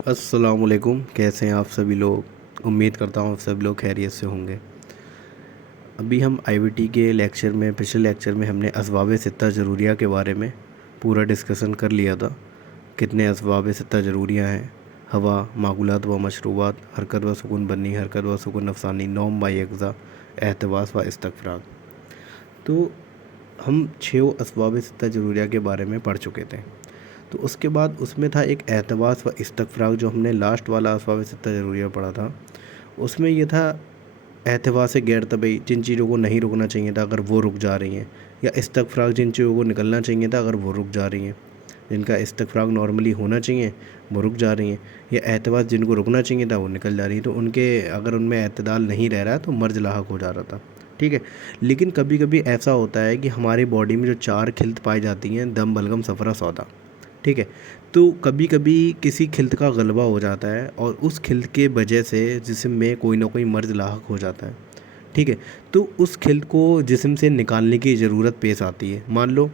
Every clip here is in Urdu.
السلام علیکم، کیسے ہیں آپ سبھی لوگ؟ امید کرتا ہوں آپ سب لوگ خیریت سے ہوں گے۔ ابھی ہم آئی وی ٹی کے پچھلے لیکچر میں ہم نے اسباب ستہ ضروریہ کے بارے میں پورا ڈسکشن کر لیا تھا۔ کتنے اسباب ستہ ضروریہ ہیں؟ ہوا، معقولات و مشروبات، حرکت و سکون بنی، حرکت و سکون نفسانی، نوم با یکزا، احتباس و استفراغ۔ تو ہم 6 اسباب ستہ ضروریہ کے بارے میں پڑھ چکے تھے۔ تو اس کے بعد اس میں تھا ایک احتباس و استفراغ، جو ہم نے لاسٹ والا اسباب ستہ ضروریہ پڑھا تھا۔ اس میں یہ تھا احتباس غیر طبعی، جن چیزوں کو نہیں رکنا چاہیے تھا اگر وہ رک جا رہی ہیں، یا استفراغ، جن چیزوں کو نکلنا چاہیے تھا اگر وہ رک جا رہی ہیں، جن کا استفراغ نارملی ہونا چاہیے وہ رک جا رہی ہیں، یا احتباس جن کو رکنا چاہیے تھا وہ نکل جا رہی ہیں۔ تو ان کے اگر ان میں اعتدال نہیں رہ رہا ہے تو مرض لاحق ہو جا رہا تھا، ٹھیک ہے۔ لیکن کبھی کبھی ایسا ہوتا ہے کہ ہماری باڈی میں جو 4 کھلت پائی جاتی ہیں، دم، بلغم، صفرا، سودا، ٹھیک ہے، تو کبھی کبھی کسی کھلت کا غلبہ ہو جاتا ہے اور اس کھلت کے وجہ سے جسم میں کوئی نہ کوئی مرض لاحق ہو جاتا ہے، ٹھیک ہے۔ تو اس کھلت کو جسم سے نکالنے کی ضرورت پیش آتی ہے۔ مان لو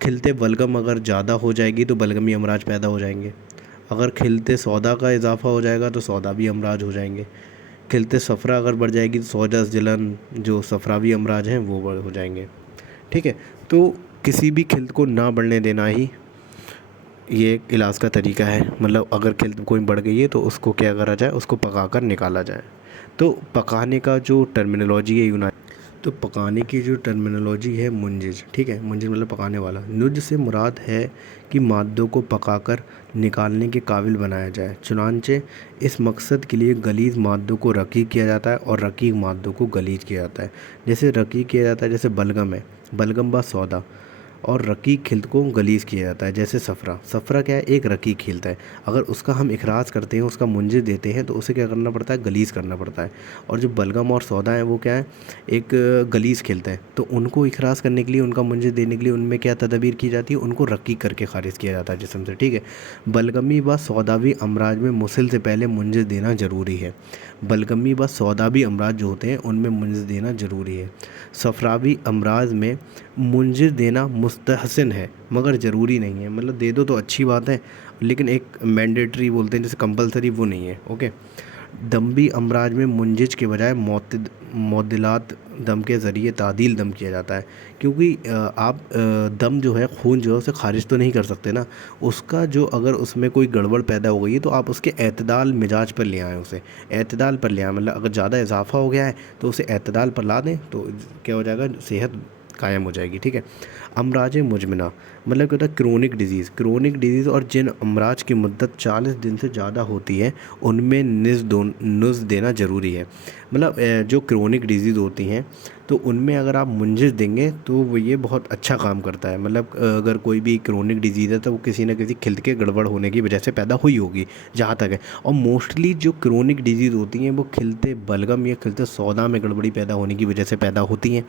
کھلتے بلغم اگر زیادہ ہو جائے گی تو بلغمی امراض پیدا ہو جائیں گے، اگر کھلتے سودا کا اضافہ ہو جائے گا تو سوداوی امراض ہو جائیں گے، کھلتے صفرا اگر بڑھ جائے گی تو سوجس، جلن، جو صفراوی امراض ہیں وہ ہو جائیں گے، ٹھیک ہے۔ تو کسی بھی کھلت کو نہ بڑھنے دینا ہی یہ ایک علاج کا طریقہ ہے۔ مطلب اگر کھلت کوئی بڑھ گئی ہے تو اس کو کیا کرا جائے، اس کو پکا کر نکالا جائے۔ تو پکانے کا جو ٹرمینالوجی ہے یونانی، تو پکانے کی جو ٹرمینالوجی ہے منجز، ٹھیک ہے، منجز مطلب پکانے والا۔ نج سے مراد ہے کہ مادوں کو پکا کر نکالنے کے قابل بنایا جائے، چنانچہ اس مقصد کے لیے غلیظ مادوں کو رقیق کیا جاتا ہے اور رقیق مادوں کو غلیظ کیا جاتا ہے۔ جیسے رقیق کیا جاتا ہے، جیسے بلغم ہے، بلغم با سودا، اور رقیق کھلت کو غلیظ کیا جاتا ہے جیسے صفرا۔ صفرا کیا ہے؟ ایک رقیق کھلت ہے، اگر اس کا ہم اخراج کرتے ہیں، اس کا منجز دیتے ہیں تو اسے کیا کرنا پڑتا ہے؟ غلیظ کرنا پڑتا ہے۔ اور جو بلغم اور سودا ہیں وہ کیا ہے؟ ایک غلیظ کھلت ہے، تو ان کو اخراج کرنے کے لیے، ان کا منجز دینے کے لیے ان میں کیا تدابیر کی جاتی ہے؟ ان کو رقیق کر کے خارج کیا جاتا ہے جسم سے، ٹھیک ہے۔ بلغمی و سوداوی امراض میں مسل سے پہلے منجز دینا ضروری ہے۔ بلغمی و سوداوی امراض جو ہوتے ہیں ان میں منجز دینا ضروری ہے۔ صفراوی امراض میں منجز دینا مستحسن ہے مگر ضروری نہیں ہے، مطلب دے دو تو اچھی بات ہے لیکن ایک مینڈیٹری بولتے ہیں جیسے کمپلسری، وہ نہیں ہے، اوکے۔ دمبی امراض میں منجز کے بجائے معدلات دم کے ذریعے تعدیل دم کیا جاتا ہے، کیونکہ آپ دم جو ہے، خون جو ہے اسے خارج تو نہیں کر سکتے نا، اس کا جو اگر اس میں کوئی گڑبڑ پیدا ہو گئی ہے تو آپ اس کے اعتدال مزاج پر لے آئیں، اسے اعتدال پر لے آئیں، مطلب اگر زیادہ اضافہ ہو گیا ہے تو اسے اعتدال پر لا دیں تو کیا ہو جائے گا؟ صحت قائم ہو جائے گی، ٹھیک ہے۔ امراض مزمنہ مطلب کیا ہوتا ہے؟ کرونک ڈیزیز، کرونک ڈیزیز اور جن امراض کی مدت 40 دن سے زیادہ ہوتی ہے ان میں نز دینا ضروری ہے۔ مطلب جو کرونک ڈیزیز ہوتی ہیں تو ان میں اگر آپ منجز دیں گے تو وہ یہ بہت اچھا کام کرتا ہے۔ مطلب اگر کوئی بھی کرونک ڈیزیز ہے تو وہ کسی نہ کسی کھلت کے گڑبڑ ہونے کی وجہ سے پیدا ہوئی ہوگی، جہاں تک ہے۔ اور موسٹلی جو کرونک ڈیزیز ہوتی ہیں وہ کھلتے بلغم یا کھلتے سودا میں گڑبڑی پیدا ہونے کی وجہ سے پیدا ہوتی ہیں،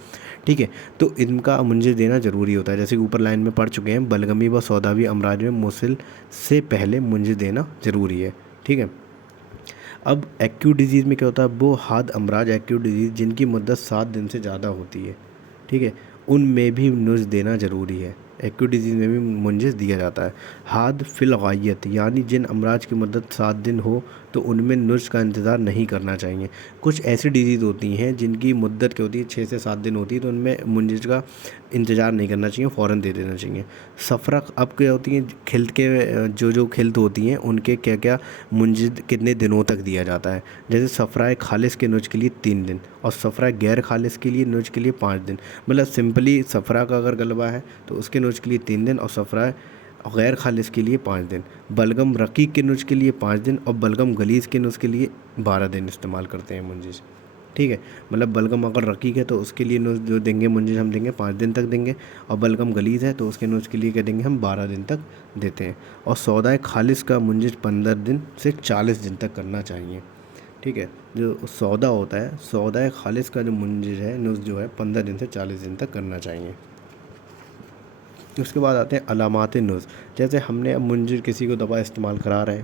ٹھیک ہے۔ تو ان کا منجز دینا ضروری ہوتا ہے، جیسے کہ اوپر لائن میں پڑھ چکے ہیں، بلغمی و سوداوی امراض میں مسل سے پہلے منجز دینا ضروری ہے، ٹھیک ہے۔ اب ایکیوٹ ڈیزیز میں کیا ہوتا ہے؟ وہ حاد امراض، ایکیوٹ ڈیزیز جن کی مدت 7 دن سے زیادہ ہوتی ہے، ٹھیک ہے، ان میں بھی نز دینا ضروری ہے۔ ایکیوٹ ڈیزیز میں بھی منجز دیا جاتا ہے۔ حاد فی الغایت یعنی جن امراض کی مدت 7 دن ہو تو ان میں نز کا انتظار نہیں کرنا چاہیے۔ کچھ ایسی ڈیزیز ہوتی ہیں جن کی مدت کیا ہوتی ہے؟ 6 سے 7 دن ہوتی ہے، تو ان میں منجز کا انتظار نہیں کرنا چاہیے، فوراً دے دینا چاہیے۔ صفرا اب کیا ہوتی ہیں؟ کھلت کے جو کھلت ہوتی ہیں ان کے کیا کیا منجز کتنے دنوں تک دیا جاتا ہے؟ جیسے صفرائے خالص کے نوچ کے لیے 3 دن اور صفرائے غیر خالص کے لیے نوچ کے لیے 5 دن۔ مطلب سمپلی صفرا کا اگر غلبہ ہے تو اس کے نوچ کے لیے 3 دن اور صفرائے غیر خالص کے لیے 5 دن۔ بلغم رقیق کے نوچ کے لیے 5 دن اور بلغم غلیظ کے نوچ کے لیے 12 دن استعمال کرتے ہیں منجز، ٹھیک ہے۔ مطلب بلغم اگر رقیق ہے تو اس کے لیے نوچ جو دیں گے منجز ہم دیں گے 5 دن تک دیں گے، اور بلغم غلیظ ہے تو اس کے نوچ کے لیے کیا دیں گے؟ ہم 12 دن تک دیتے ہیں۔ اور سودائے خالص کا منجز 15 دن سے 40 دن تک کرنا چاہیے، ٹھیک ہے۔ جو سودا ہوتا ہے، سودائے خالص کا جو منجز ہے، نز جو ہے 15 دن سے 40 دن تک کرنا چاہیے۔ اس کے بعد آتے ہیں علامات نز، جیسے ہم نے اب منجز کسی کو دوا استعمال کرا رہے ہیں